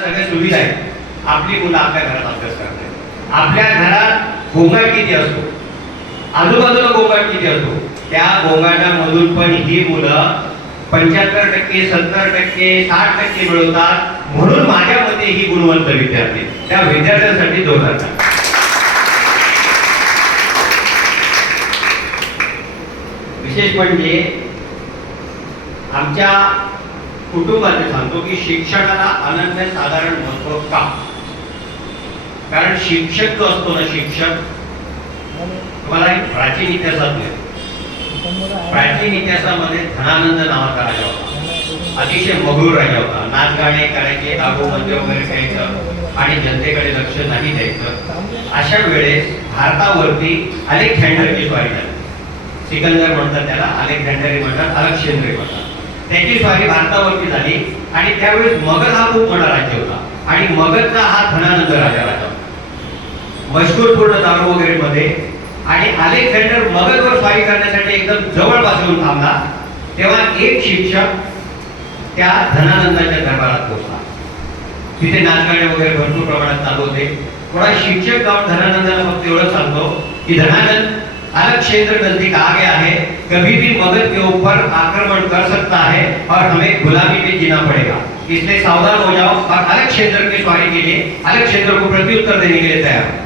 सगळ्या सुविधा आहेत. आपली मुलं आपल्या घरात अभ्यास करतात. आपल्या घरात गोंगाट किती असतो, आजूबाजूला गोंगाट किती असतो, त्या गोंगाटामधून पण ही मुलं 75%, 70%, 60% मिळवतात. म्हणून माझ्या मते ही गुणवंत विद्यार्थी, त्या विद्यार्थ्यांसाठी जोरदार टाळ्या. विशेष म्हणजे आमच्या कुटुंबाचे सांगतो की शिक्षणाला अनन्यसाधारण महत्व का? कारण शिक्षक जो असतो ना, शिक्षक तुम्हाला एक प्राचीन इतिहासात मिळेल. प्राचीन इतिहासामध्ये धनानंद नावाचा राजा होता. अतिशय मगरूर राजा होता. नाच गाणे करायचे, आगोमध्य वगैरे करायचं आणि जनतेकडे लक्ष नाही द्यायचं. अशा वेळेस भारतावरती अलेक्झांडरची स्वारी झाली. सिकंदर म्हणतात त्याला, अलेक्झांडरी म्हणतात, अलेक्झांद्री म्हणतात. त्याची स्वारी भारतावरती झाली आणि त्यावेळेस मगध हा खूप मोठा राज्य होता आणि मगधचा हा धनानंद राजा होता, मजकूर पूर्ण दारू वगैरे मध्ये. आणि अलेक्झांडर मगधवर स्वारी करण्यासाठी एकदम जवळपास येऊन थांबला. तेव्हा एक शिक्षक त्या धनानंदाच्या दरबारात पोहोचला. तिथे नाचगाणे वगैरे भरपूर प्रमाणात चालू होते. थोडा शिक्षक जाऊन धनानंदाला फक्त एवढं सांगतो की धनानंद, अलेक्झांडर नजदीक आ गया है, कभी भी मगध के ऊपर आक्रमण कर सकता है और हमें गुलामी पे जीना पड़ेगा, इसलिए सावधान हो जाओ. और अलेक्झांडर की स्वारी के लिए अलेक्झांडर को प्रत्युत्तर देने के लिए तैयार.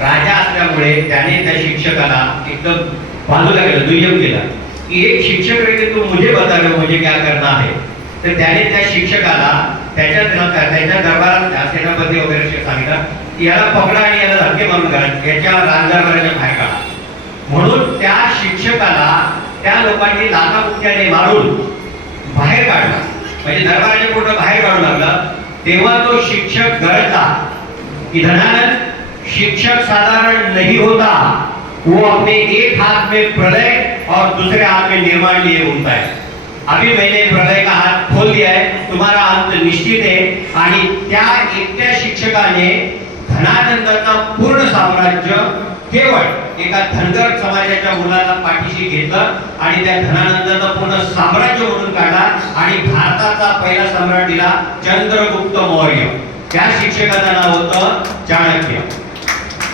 राजा असल्यामुळे त्याने त्या शिक्षकाला एकदम बाजूला केलं, दुय्यम केलं की एक शिक्षक रहे तो मुझे बता रहे हो मुझे क्या करना है. तर त्याने त्या शिक्षकाला त्याच्या दरबारात सेनापती वगैरे सांगितलं की याला पकडा आणि याला धक्के मारून घाला, याच्या राजदरबाराच्या बाहेर काढा. म्हणून त्या शिक्षकाला त्या लोकांनी लाथाबुक्क्याने मारून बाहेर काढला, म्हणजे दरबाराच्या पूर्ण बाहेर काढू लागला. तेव्हा तो शिक्षक गरजला की धनानंद, शिक्षक साधारण नहीं होता, वो अपने एक हाथ में प्रलय और दूसरे हाथ में निर्माण लिए घूमता है. अभी मैंने प्रलय का हाथ खोल दिया है, तुम्हारा अंत निश्चित है. आणि त्या एकट्या शिक्षकाने धनानंदाचा पूर्ण साम्राज्य केवळ एका धनगर समाजाच्या मुलाला पाठीशी घेतलं आणि त्या धनानंदाचा पूर्ण साम्राज्य म्हणून काढला आणि भारताचा पहिला सम्राट दिला चंद्रगुप्त मौर्य. त्या शिक्षकाचं नाव होतं चाणक्य.